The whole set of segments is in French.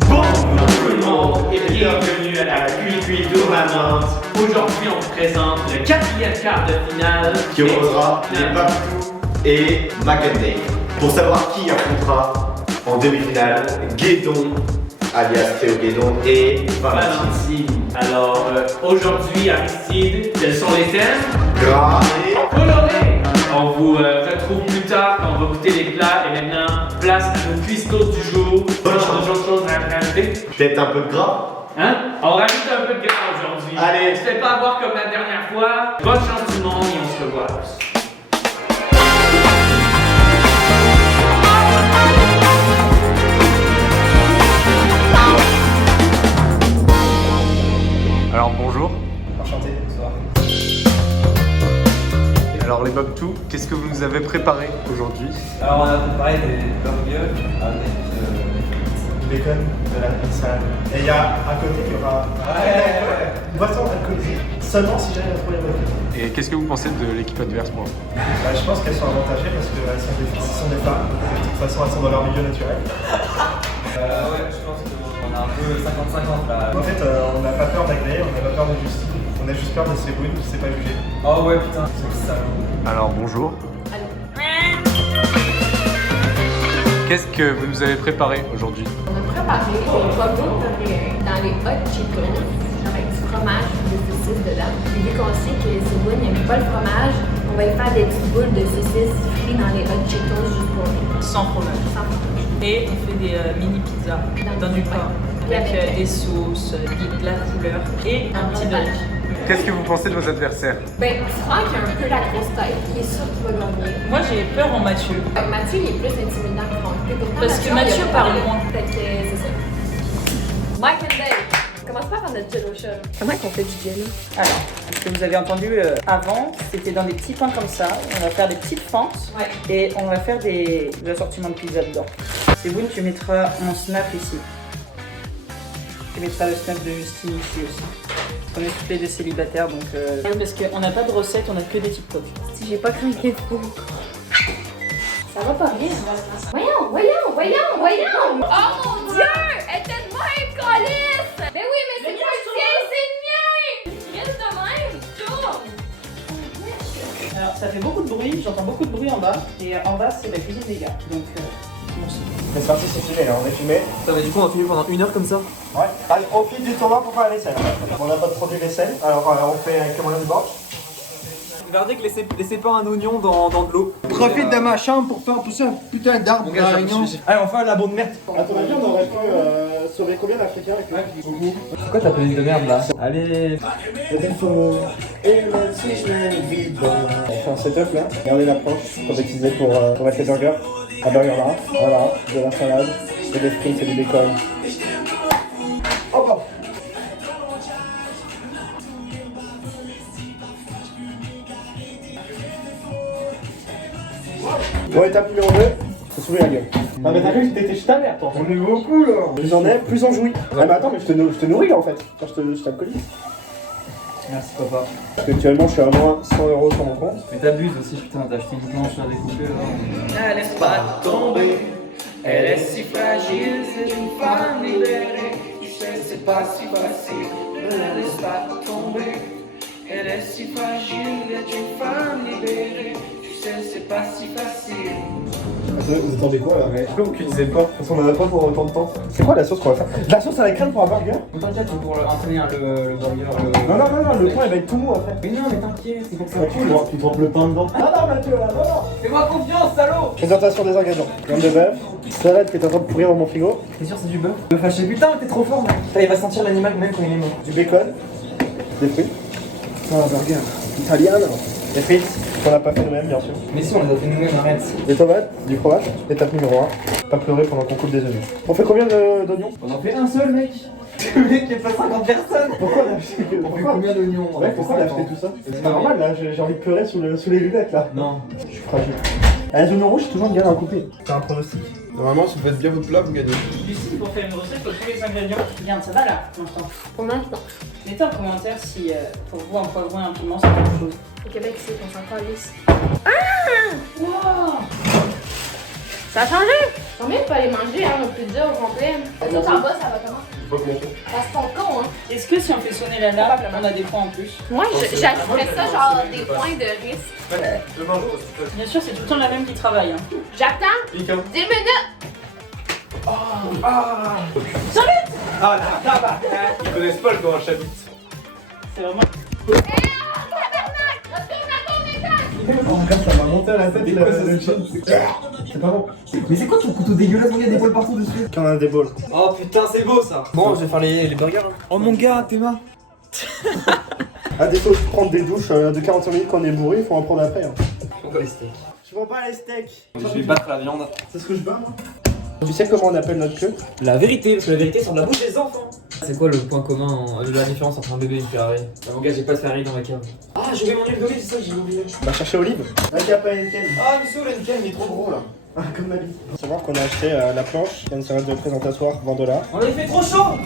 Bonjour tout le monde et bienvenue à la Cuit tournament. Aujourd'hui on vous présente le quatrième quart de finale qui opposera les Babtou et McIntyre. Pour savoir qui affrontera en demi-finale Guédon, alias Théo Guédon, et Valentine. Alors aujourd'hui Aristide, quels sont les thèmes? Gras et Coloré. On vous retrouve plus tard quand on va goûter les plats et maintenant place à nos cuistots du jour. Bonne chance. D'autres choses à rajouter. peut-être un peu de gras. Hein? On rajoute un peu de gras aujourd'hui. Allez. Ne se fais pas avoir comme la dernière fois. Bonne chance tout le monde et on se revoit. Alors bonjour. Enchanté, bonsoir. Alors les Babtou, qu'est-ce que vous nous avez préparé aujourd'hui? Alors on a préparé des burgers avec Du bacon, de la pizza. Et il y a à côté, il y aura une boisson alcoolisée, seulement si j'arrive à trouver la bonne. Et qu'est-ce que vous pensez de l'équipe adverse, moi? Je pense qu'elles sont avantagées parce qu'elles sont des filles, ce sont des femmes. De toute façon, elles sont dans leur milieu naturel. ouais, je pense qu'on a un peu 50-50 là. En fait, on n'a pas peur d'agréer, on n'a pas peur de justice. On a juste peur de ces brunes qui ne sait pas juger. Oh ouais, putain, c'est ça. Alors bonjour. Qu'est-ce que vous nous avez préparé aujourd'hui? On a préparé des bobos coréens dans les hot chickens, avec du fromage et des saucisses dedans. Et vu qu'on sait que les Cébounes n'aiment pas le fromage, on va y faire des petites boules de saucisses frites dans les hot chickens juste pour eux. Sans fromage. Sans fromage. Et on fait des mini pizzas dans du pain avec des sauces, de la couleur et un petit drink. Qu'est-ce que vous pensez de vos adversaires? Ben, Franck a un peu la grosse tête, il est sûr qu'il va gagner. Moi j'ai peur en Mathieu. Mathieu, il est plus intimidant que Franck. Et pourtant, Parce que il a Mathieu pas parle de- moins. Fait que c'est ça. Mike and Dave, commence pas par notre jello shot. Comment qu'on fait du jello? Alors, ce que vous avez entendu avant, c'était dans des petits pains comme ça. On va faire des petites fentes Ouais. et on va faire de l'assortiment de pizza dedans. C'est bon, tu mettras mon snap ici. Tu mettras le snap de Justine ici aussi. On est toutes les deux célibataires donc. Parce qu'on n'a pas de recette, on a que des TikTok. Si j'ai pas craqué de fou. Ça va pas bien. Voyons! Oh mon Dieu! Elle était de même, Calice! Mais oui, mais c'est pas le tien, c'est le mien! Reste de même, tourne! Alors ça fait beaucoup de bruit, j'entends beaucoup de bruit en bas. Et en bas c'est la cuisine des gars. Donc merci. C'est parti, c'est filmé là, on est filmé. Du coup on va filmer pendant 1 heure comme ça. Ouais. Allez, on profite du tournoi pour faire la vaisselle. On n'a pas de produit vaisselle, alors on fait un moyen du bord. Regardez que laissez pas un oignon dans de l'eau. Profite de ma chambre pour faire pousser un putain d'arbre dans la réunion. Allez on fait un labo de merde. À ton avis, on aurait pu sauver combien d'Africains avec beaucoup? Pourquoi t'as appelé de merde là? Allez. On fait un setup là, regardez l'approche qu'on va utiliser pour mettre les burgers. Un burger là, voilà, de la salade, et des frites et du bacon. Hop hop. Bon, étape numéro 2, faut soulever la gueule. Non mais t'as vu que t'étais ta mère toi. On est beaucoup là. Plus on est, plus on jouit. Ah mais attends, mais je te nourris là en fait, quand je t'alcoolise. Merci papa. Parce qu'actuellement je suis à moins 100 € sur mon compte. Mais t'abuses aussi, putain, t'as acheté une planche à découper là. Elle laisse pas tomber, elle est si fragile, c'est une femme libérée. Tu sais, c'est pas si facile, ne la laisse pas tomber. Elle est si fragile, est une femme libérée. Tu sais, c'est pas si facile. Vous attendez quoi là? Pourquoi vous cuisez pas? Parce qu'on en a pas pour autant de temps. C'est quoi la sauce qu'on va faire? De la sauce à la crème pour un burger? T'inquiète, pour entraîner le burger. Non, le pain il va être tout mou après. Mais non, mais t'inquiète, c'est pour ça. Tu trempes le pain dedans. Non, Mathieu là, non. Fais-moi confiance, salaud! Présentation des ingrédients. Viande de bœuf, salade qui est en train de pourrir dans mon frigo, T'es sûr c'est du bœuf? Me fâcher, putain, t'es trop fort, mec! Putain, il va sentir l'animal même quand il est mort. du bacon, des frites. Oh, un burger. Italiano. Des frites qu'on n'a pas fait nous-mêmes bien sûr. Mais si, on les a fait nous-mêmes, arrête. Des tomates, du fromage. Étape numéro 1. Pas pleurer pendant qu'on coupe des oignons. On fait combien d'oignons? On en fait un seul, mec! Le mec, il y a pas 50 personnes! Pourquoi on a acheté On fait combien d'oignons? Ouais, pourquoi on a acheté tout ça? C'est pas normal là, j'ai envie de pleurer sous les lunettes là. Non. Je suis fragile. Les oignons rouges, c'est toujours une galère à couper. C'est un pronostic. Normalement, si vous faites bien votre plat, vous gagnez. Lucie, pour faire une recette, faut tous les ingrédients. Regarde, ça va là, pour l'instant. Pour l'instant. Mettez en commentaire si pour vous un poivron et un piment c'est quelque chose. Au Québec, c'est qu'on s'en calisse. Wow! Ça a changé! Tant mieux de pas les manger, hein, nos pizzas au complet. Tout en bas, ça va comment? Pas comment ça. Parce qu'on con, hein. Est-ce que si on fait sonner la lame, on a des points en plus? Moi, j'ajouterais ça genre des points de risque. Demain, Bien sûr, c'est tout le temps la même qui travaille. Hein. J'attends 10 minutes! Ah la tabac. Ils connaissent pas le corps à chabit. C'est vraiment. Ça m'a monté à la tête le chaîne. C'est pas bon. Mais c'est quoi ton couteau dégueulasse? Il y a des poils partout dessus. Quand on a des balls. Oh putain, c'est beau ça. Bon, je vais faire les burgers. Oh mon gars, Théma. À défaut de prendre des douches de 45 minutes quand on est bourré, il faut en prendre après. Hein. On va les steaks. Je prends pas les steaks. Je vais battre la viande. C'est ce que je bats moi. Tu sais comment on appelle notre queue? La vérité, parce que la vérité sort de la bouche des enfants. C'est quoi le point commun, la différence entre un bébé et une Ferrari? Bah, mon gars, j'ai pas de Ferrari dans ma cave. Ah, j'ai oublié mon huile d'olive, c'est ça que j'ai oublié. On va chercher Olive. Un cap à Henken. Ah, mais c'est où l'Henken? Il est trop gros là. Comme ma vie. Faut savoir qu'on a acheté la planche qui a une serviette de présentatoire Vandola. On a fait trop chaud.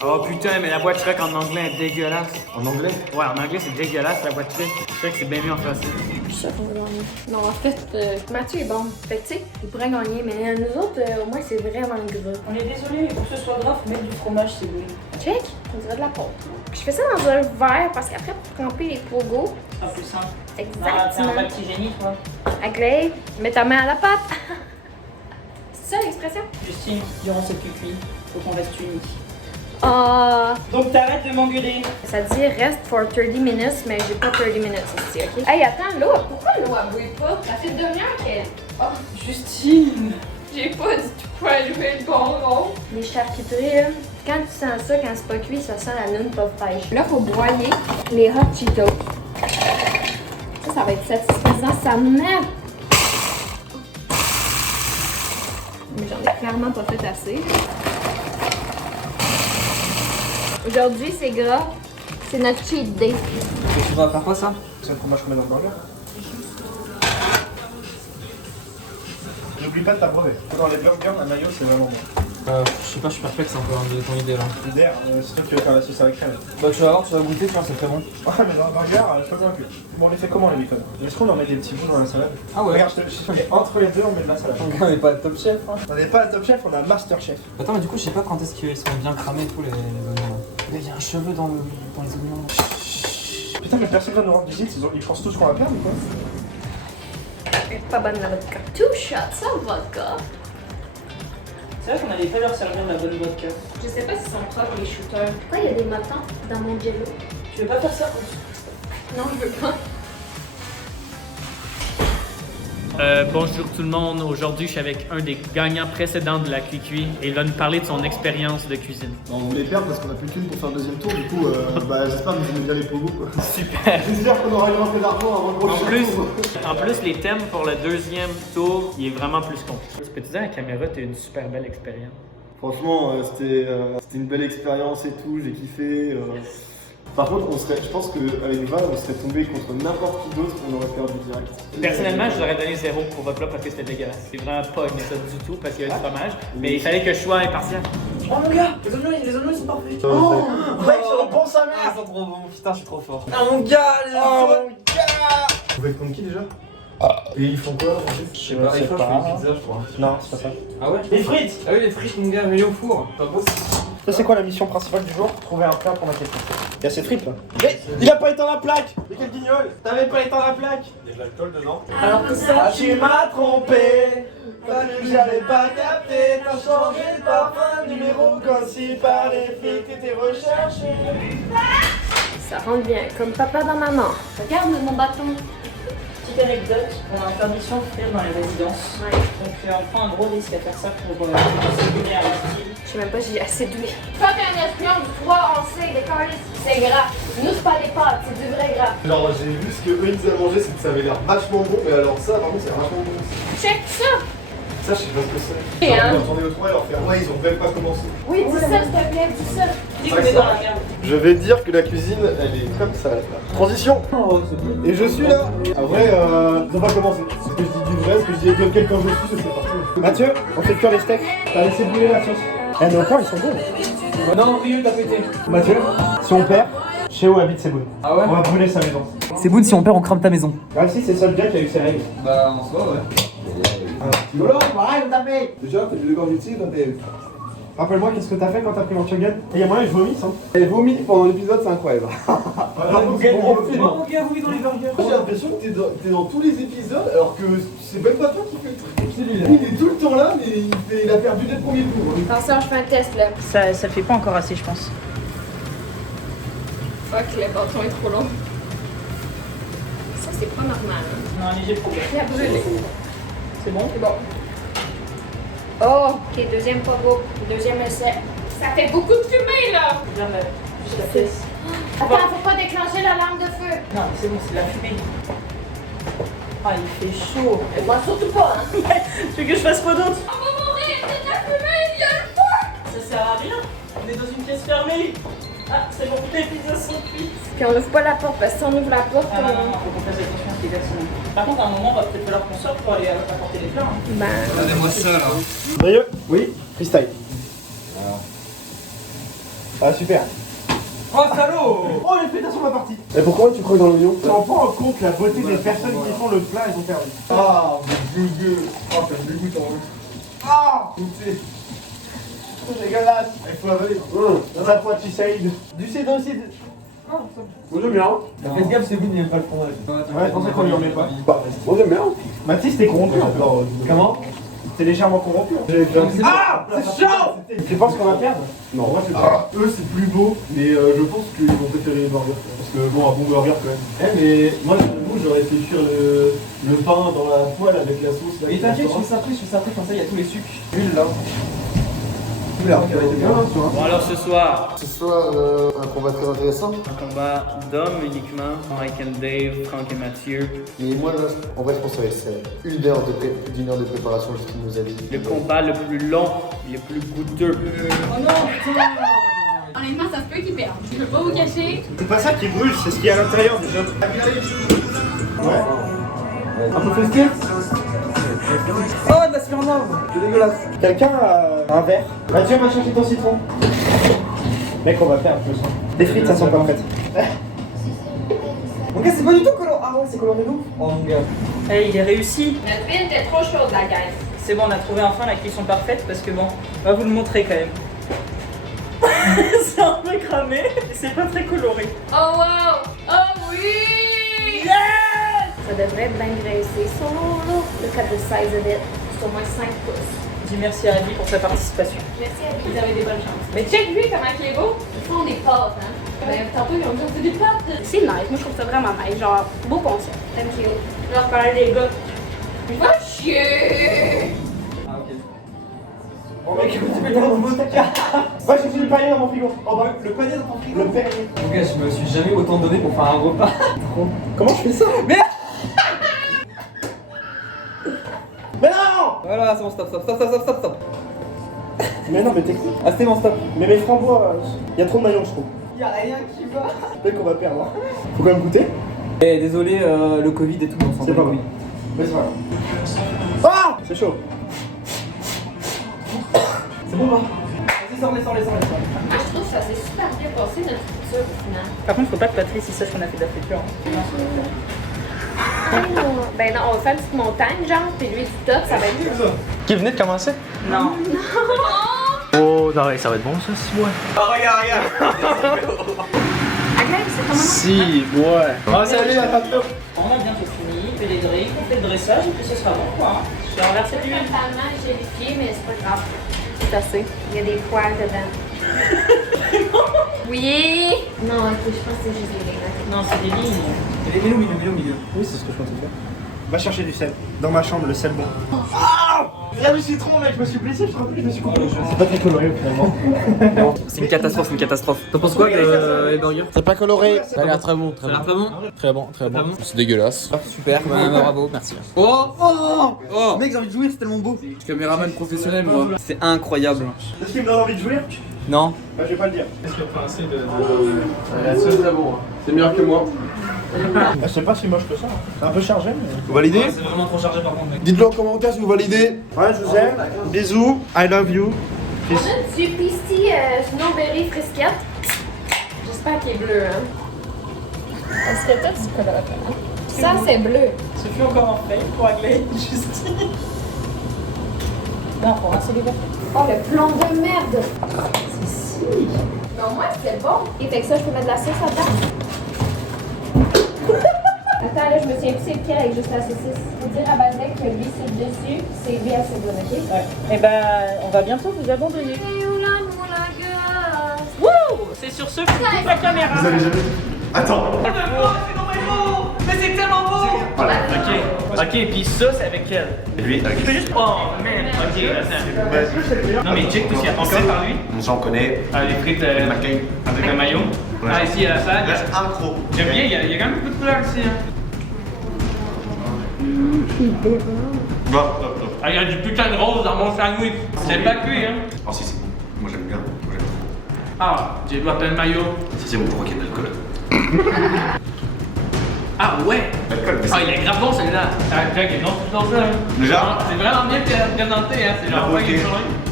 Oh putain, mais la boîte Shrek en anglais est dégueulasse. En anglais? Ouais, en anglais c'est dégueulasse la boîte Shrek. Shrek c'est bien mieux en français. Ça qu'on va gagner. Non, en fait, Mathieu est bon. Fait que tu sais, il pourrait gagner, mais nous autres, au moins, c'est vraiment gras. On est désolé, mais pour que ce soit gras, faut mettre du fromage, c'est bon. Check, on dirait de la pâte. Je fais ça dans un verre parce qu'après, pour tremper les pogos. C'est pas plus simple. Ah, t'es Exactement. un petit génie, toi. Aglaé, mets ta main à la pâte. C'est ça l'expression? Justine, durant cette cuisine, faut qu'on reste unis. Ah. Donc t'arrêtes de m'engueuler. Ça dit reste for 30 minutes, mais j'ai pas 30 minutes ici, ok? Hey, attends, l'eau, pourquoi l'eau elle bouille pas? Ça fait 1 demi-heure qu'elle. Oh, Justine! j'ai pas du tout allumer le bonbon. Les charcuteries, là, quand tu sens ça, quand c'est pas cuit, ça sent la lune pas fraîche. Là, faut broyer les hot Cheetos. Ça va être satisfaisant, ça met. Mais j'en ai clairement pas fait assez. Aujourd'hui, c'est gras. C'est notre cheat day. Tu vas faire quoi ça? C'est le fromage qu'on met dans le burger. N'oublie pas de t'abreuver. Dans les burgers, la mayo, c'est vraiment bon. Je sais pas, je suis perplexe un peu de ton idée là. D'air, c'est toi qui vas faire la sauce avec crème. Bah tu vas voir, tu vas goûter, tu vois, c'est très bon. Ah, mais dans le burger, je suis pas convaincu. Bon, on les fait comment les bacon? Est-ce qu'on en met des petits bouts dans la salade? Ah ouais. Regarde, entre les deux, on met de la salade. Mon gars, on est pas top chef hein. On n'est pas le top chef, on a master chef. Attends, mais du coup, je sais pas quand est-ce qu'ils sont bien cramés tous les oignons là. Il y a un cheveu dans les oignons. Putain, mais personne va nous rendre visite, ils pensent tous qu'on va perdre ou quoi? Elle est pas bonne la vodka. 2 shots sans vodka. C'est vrai qu'on allait pas leur servir de la bonne vodka. Je sais pas s'ils sont propres les shooters. Pourquoi il y a des motons dans mon jello? Tu veux pas faire ça? Non, je veux pas. Bonjour tout le monde, aujourd'hui je suis avec un des gagnants précédents de la QQ et il va nous parler de son expérience de cuisine. On voulait perdre parce qu'on a plus qu'une pour faire le deuxième tour, du coup, j'espère que vous aimez bien les pogos quoi. Super! J'espère qu'on aura eu un peu d'argent avant le prochain En plus, les thèmes pour le deuxième tour, il est vraiment plus compliqué. Tu peux te dire à la caméra, t'as eu une super belle expérience. Franchement, c'était une belle expérience et tout, j'ai kiffé. Par contre, je pense qu'avec Val, on serait tombé contre n'importe qui d'autre, on aurait perdu direct. Personnellement, je leur ai donné 0 pour votre plat parce que c'était dégueulasse. C'est vraiment pas aimé ça du tout parce qu'il y avait du fromage, mais il fallait que je sois impartial. Oh mon gars, les oignons ils sont parfaits. Mec, je repense à Ah, merde! ils sont trop bons, putain, je suis trop fort. Ah mon gars, les oignons. Vous faites contre qui déjà? Et ils font quoi en fait? Je sais pas, il faut faire une pizza, je crois. Non, c'est pas ça. Ah ouais? Les frites! Ah oui, les frites, mon gars, mets-les au four. Pas beau. Ça, c'est quoi la mission principale du jour? Trouver un plat pour ma question. Il y a ces frites là. Mais il a pas éteint la plaque! Mais quel guignol! T'avais pas éteint la plaque! Il y a de l'alcool dedans. Alors que ça, tu m'as trompé! T'as vu que j'allais pas capter! T'as changé de parfum, numéro comme si par les flics t'étais recherché! Ça rentre bien, comme papa dans maman. Regarde mon bâton. petite anecdote, on a interdiction de frire dans les résidences. Ouais. Donc on prend un gros risque à faire ça pour se donner à la style. Je sais même pas si j'ai assez d'huile. Pas qu'un espion du 3, on sait, des calices, c'est gras. Nous, c'est pas des pâtes, c'est du vrai gras. Genre, j'ai vu ce que eux ils avaient mangé, c'est que ça avait l'air vachement bon, mais alors ça, par contre, c'est vachement bon. Check ça! Ça, je sais pas ce que c'est. Et hein? Quand on est au 3 et leur faire, ouais, ils ont même pas commencé. Oui, dis ça, s'il te plaît, dis ça. Dis qu'on est dans la merde. Je vais dire que la cuisine, elle est comme ça, là. Transition! Et je suis là! Après, ils ont pas commencé. Ce que je dis du vrai, ce que je dis de quelqu'un je suis, c'est partout. Mathieu, on fait cuire les steaks. T'as laissé brûler la sauce. Eh, nos pains, ils sont bons. Non, non, Rio, t'as pété. Mathieu, si on perd, Je sais où habite Seboun. Ah ouais? On va brûler sa maison. C'est bon, si on perd, on crame ta maison. Ah si, c'est le seul gars qui a eu ses règles. Bah, en soi, ouais. Déjà, t'as du dégorgé dans tes. Rappelle-moi, qu'est-ce que t'as fait quand t'as pris mon chuggun? Et y'a moyen que je vomisse, hein. Elle vomit pendant l'épisode, c'est incroyable. J'ai l'impression que t'es dans tous les épisodes alors que c'est même pas toi qui fais le truc. Il est tout le temps là, mais il a perdu dès le premier tour. Attention, je fais un test là. Ça fait pas encore assez, je pense. Fuck, le bâton est trop long. Ça, c'est pas normal. On a un léger problème. Il a brûlé. C'est bon? C'est bon. Oh, ok, deuxième pas beau. Deuxième essai. Ça fait beaucoup de fumée là! Juste la pièce. Attends, faut pas déclencher l'alarme de feu. Non, mais c'est bon, c'est de la fumée. Ah, il fait chaud. Et moi, surtout pas, hein. Tu veux que je fasse quoi d'autre? On va mourir, c'est de la fumée, il y a le feu! Ça sert à rien. On est dans une pièce fermée. Ah, c'est bon, les pizzas sont cuites. Puis on ouvre pas la porte, parce que si on ouvre la porte, Ah non, non, non, faut qu'on fasse attention à ce qui est personne. Par contre, à un moment, on va peut-être falloir qu'on sorte pour aller apporter les plats. Hein. Ben. Regardez-moi ça, là. Brieux? Oui? Freestyle. Ah super. Oh, salaud! Oh, les pétasses sont pas partis. Et pourquoi tu crois dans l'oignon? Tu en prends en compte la beauté des personnes qui font le plat, ils ont perdu. Ah, mais dégueu. Oh, t'as le dégoût en haut. Ah! Goûtez. C'est dégueulasse. Il faut avaler. That's what she said. Du cidre. Moi j'aime bien. Faites gaffe, c'est vous, il n'aime pas le fromage. Ouais, je pensais qu'on lui en met pas. Moi j'aime bien. Mathis, t'es corrompu en fait. Comment? T'es légèrement corrompu. Ah! C'est chaud! Tu penses qu'on va perdre? Non, moi c'est pas. Eux c'est plus beau, mais je pense qu'ils vont préférer les burgers. Parce que bon, un bon burger quand même. Eh, mais moi j'avoue, j'aurais fait cuire le pain dans la poêle avec la sauce. Et t'inquiète, je fais ça après, comme ça, il y a tous les sucres. Huile là. Bien, Bon, alors ce soir, Ce soir, un combat très intéressant. un combat d'hommes uniquement. Mike and Dave, Franck et Mathieu. Mais moi, là, en vrai, je pense que ça va être une heure de préparation, juste qu'il nous a dit. Le combat le plus long et le plus goûteux. Honnêtement, ça se peut qu'il perde. Je peux pas vous cacher. C'est pas ça qui brûle, c'est ce qu'il y a à l'intérieur déjà. Ouais. Un peu festif? Oh, de la Smirnoff! C'est dégueulasse. Quelqu'un a un verre? Mathieu, va chercher ton citron. Mec, on va perdre, je sens. Les frites, ça sent pas prête. Mon gars, c'est pas du tout coloré. Ah ouais, c'est coloré nous? Oh mon gars. Hey, il est réussi. Notre ville était trop chaude, la guys. C'est bon, on a trouvé enfin la cuisson parfaite parce que bon, on va vous le montrer quand même. C'est un peu cramé et c'est pas très coloré. Oh wow! Oh oui! Ça devrait bien graisser. So look at the size of it. C'est au moins 5 pouces. Je dis merci à Abby pour sa participation. Merci à vous, vous avez des bonnes chances. Mais check lui comment il est beau. Ils font des pâtes, hein. Ben, tantôt ils ont dit on fait des pâtes. C'est nice, moi je trouve ça vraiment nice, genre beau concept. Thank you. Genre parler des gars. Va chier! Ah ok. Oh mec, tu peux dans mon caca. Va chercher le panier dans mon frigo. Oh bah, Le panier dans ton frigo? le panier. Mon gars, je me suis jamais autant donné pour faire un repas. Comment je fais ça? Merde! Mais non! Voilà, c'est bon, stop. Mais non, mais t'es con. Ah, c'était bon, stop. Mais mes frambois, y a trop de maillons, je trouve. Y'a rien qui va. Peut-être qu'on va perdre. Hein. Faut quand même goûter. Eh, désolé, le Covid et tout, on s'en C'est bat pas les vrai. couilles. Mais c'est pas grave. Ah! C'est chaud. C'est bon, bah. Vas-y, sors-les. Moi je trouve que ça s'est super bien passé notre friture au final. Par contre, faut pas que Patrice il sache qu'on a fait de la friture. Ben non, on va faire une petite montagne genre, puis lui du top, ça va être mieux. Qui venait de commencer? Non. Oh, non, ça va être bon ça, si ouais. Aglaé, c'est comment? Si, ouais. Ah, salut, la tante. On a bientôt fini, on fait les drinks, on fait le dressage et puis ce sera bon quoi. Je vais renverser l'huile. Totalement gélifié, mais c'est pas grave. C'est assez. Il y a des poils dedans. Oui! Non, ok, je pense que c'est juste des lignes. Non, c'est des lignes. Mets-le au milieu. Oui, c'est ce que je pensais faire. Va chercher du sel. Dans ma chambre, le sel bon. Ah! Regarde du citron, mec, je me suis blessé, je me suis coupé. C'est pas très coloré finalement. C'est une catastrophe. T'en penses quoi de les burgers? C'est pas coloré. Ça a l'air très bon, très bon. Très bon. Très bon. C'est dégueulasse. Super, bravo, merci. Oh mec, j'ai envie de jouir, c'est tellement beau. Je suis caméraman professionnel, moi. C'est incroyable. Est-ce qu'il me donne envie de jouir? Non. Bah, je vais pas le dire. C'est très bon. C'est meilleur que moi. Bah, c'est pas si moche que ça. C'est un peu chargé, mais. Vous validez? C'est vraiment trop chargé par contre, mec. Dites-le en commentaire si vous validez. Ouais, je vous aime. Bisous. I love you. On a du pasty snowberry frisquette. J'espère pack est bleu, hein. Est-ce que toi, tu colores? Ça, c'est bleu. Sophie encore en fait pour agler Justine. Non, pour rincer les verres. Oh, le plomb de merde! C'est si. Non, moi, c'est bon. Et fait que ça, je peux mettre de la sauce là-dedans. Attends, là, je me suis épicé le pied avec juste la saucisse. Faut dire à Basek que lui, c'est le dessus, c'est lui à ses bonnes, ok? Ouais. Et ben, on va bientôt vous abandonner. Wouh! C'est sur ce que coupe la caméra. Vous avez jamais. Attends. Mais c'est tellement beau! Voilà. Ok, puis ça, c'est avec elle. Et lui, avec lui. Oh, man! Ok, attends. Non, mais check tout ce qu'il y a encore par lui. J'en connais. Ah, les frites McCain. avec un maillot. Ouais. Ah, ici, à la salade. Il reste un croc. J'aime bien, il y a quand même beaucoup de couleurs ici. Hein. Bon, hop, hop. Ah, il y a du putain de rose dans mon sandwich. C'est pas cuit, hein? Oh, si, c'est bon. Moi, j'aime bien. Moi, j'aime trop. Ah, j'ai doigt plein de maillot. Si, c'est bon, je crois qu'il y a de l'alcool. Ah, ouais! L'alcool, mais Ah, il est grave bon celui-là. Ah, Jack, non, tout dans ça. Hein. Déjà? C'est vraiment bien présenté, hein. C'est La genre beauté. fucking bon.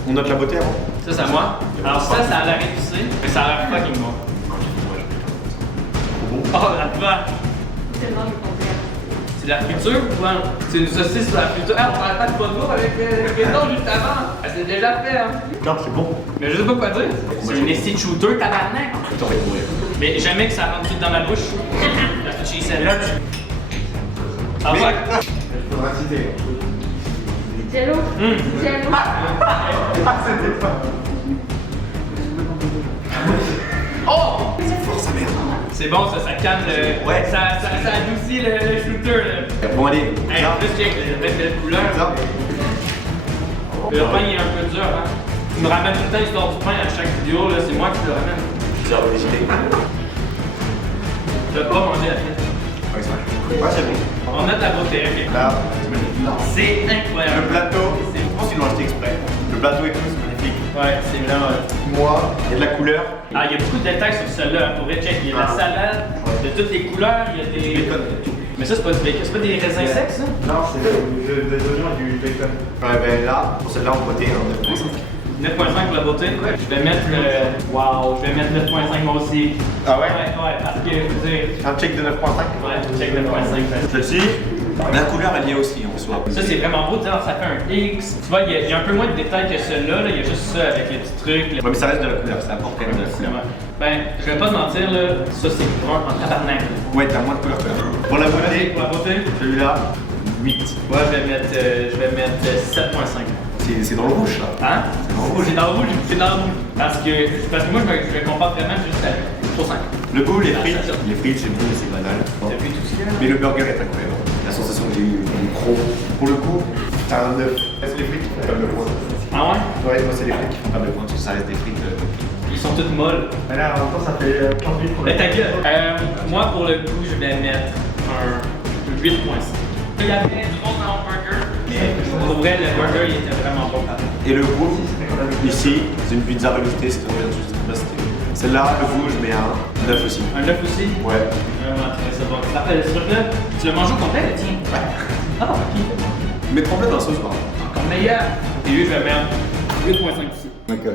On note la beauté avant. Ça, c'est à moi. Alors, ça a l'air épicé, mais ça a l'air fucking bon. Oh, la vache! C'est de la friture ou quoi? C'est une saucisse sur la friture. Ah, on parle pas de poteau avec le gâteau juste avant. Ah, c'est déjà fait, hein. Non, c'est bon. Mais je sais pas quoi dire. C'est une essai shooter, tabarnak. T'aurais mourir. Mais jamais que ça rentre tout dans ma bouche. La petite celle-là. Ah Mais- ouais. Il faudra citer. Jello. Jello. Oh! Force à merde. C'est bon, ça calme le. Ouais. Ça adoucit le shooter, là. Bon, allez. Hey, en plus, check, avec la couleur. Ça. Le pain, il est un peu dur, hein. Tu me ramènes tout le temps l'histoire du pain à chaque vidéo, là. C'est moi qui te le ramène. Bizarre originalité. Je vais pas manger la tête. Ouais, c'est vrai. Ouais, c'est bon. On note la beauté, ok. Là, c'est magnifique. C'est Le incroyable. plateau, je pense qu'ils l'ont acheté exprès. Le plateau et tout, c'est magnifique. Ouais, c'est vraiment. Moi, il y a de la couleur. Ah, il y a beaucoup de détails sur celle-là. Pour vrai, check. Il y a de la salade, de toutes les couleurs, il y a des. Mais ça, c'est pas du bacon. C'est pas des raisins secs, ça? Non, c'est des oignons et du bacon. Ouais, ben là, pour celle-là, on votait en 9,5. 9.5 pour la beauté. Je vais mettre le. Waouh, je vais mettre 9.5 moi aussi. Ah ouais? Ouais, parce que, je veux dire. Un check de 9,5. Ouais, check 9.5. Celle-ci, la couleur, elle y est aussi en soi. Ça, c'est vraiment beau, ça fait un X. Tu vois, il y a un peu moins de détails que celui-là. Là. Il y a juste ça avec les petits trucs. Ouais, mais ça reste de la couleur, ça apporte quand même de la couleur. Ben, je vais pas te mentir, là, ça c'est brun en tabarnak. Ouais, t'as moins de couleur que là. Pour la beauté, Pour la beauté, celui-là, 8. ouais, je vais mettre 7.5. C'est dans le rouge, là. Hein? C'est dans le rouge, c'est dans le rouge. Parce que moi, je me compare vraiment juste à 5. Le goût, les frites, c'est bon, mais c'est banal. Depuis tout ce Mais le burger est incroyable. La sensation que j'ai eue, le micro. Pour le coup, t'as un 9. C'est les frites qui font pas de point. Ah ouais? Ouais, moi, c'est les frites qui font pas de point, parce que ça reste des frites. Ils sont toutes molles. Mais là, en même temps, ça fait 15 minutes qu'on Mais ta gueule. Moi, pour le coup, je vais mettre un 8.5. Il y avait du bon dans le burger, mais pour vrai, le burger, il était vraiment bon. Et le goût, ici, c'est une pizza revisitée, c'est trop bien. Celle-là, le goût, je mets un 9 aussi. Un 9 aussi? Ouais. Vraiment très bon. Ça fait ce truc-là. Tu le manges au complet, le tien? Ouais. Ah, ok. Mais tremblé dans la sauce, par contre. Encore meilleur. Et lui, je vais mettre 8.5 ici. Ok.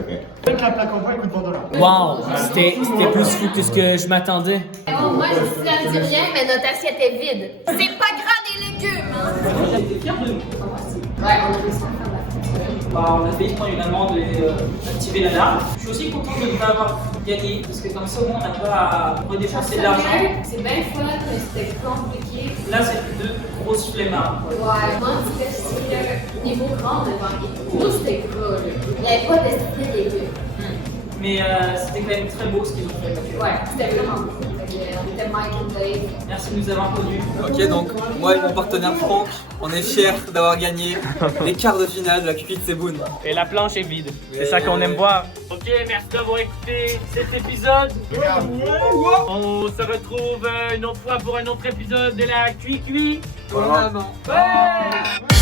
Avec la plaque en bois, il coûte 20 $. Wow, c'était plus fou que ce que je m'attendais. Oh, moi, je ne dis rien, mais notre assiette est vide. C'est pas gras des légumes, hein? J'étais fier de nous. Ouais, on a réussi à faire la friture. Bah, on a failli prendre une amende et activer l'alarme. Je suis aussi content de vous avoir gagné parce que comme ça, au moins, on n'a pas à redépenser de l'argent. C'est bien fun, mais c'était compliqué. Là, c'est deux grosses flemmards. Ouais, moi, c'était niveau grand devant nous, c'était gras, là. Il n'y avait pas d'esprit des légumes. Mais c'était quand même très beau ce qu'ils ont fait. Ouais, c'était vraiment cool. On était Mike et Dave. Merci de nous avoir connus. Ok, donc moi et mon partenaire Franck, on est fiers d'avoir gagné les quarts de finale de la Cupid Seboun. Et la planche est vide. C'est ça qu'on aime voir. Ok, merci d'avoir écouté cet épisode. On se retrouve une autre fois pour un autre épisode de la Cui-Cui. Vraiment. Ouais!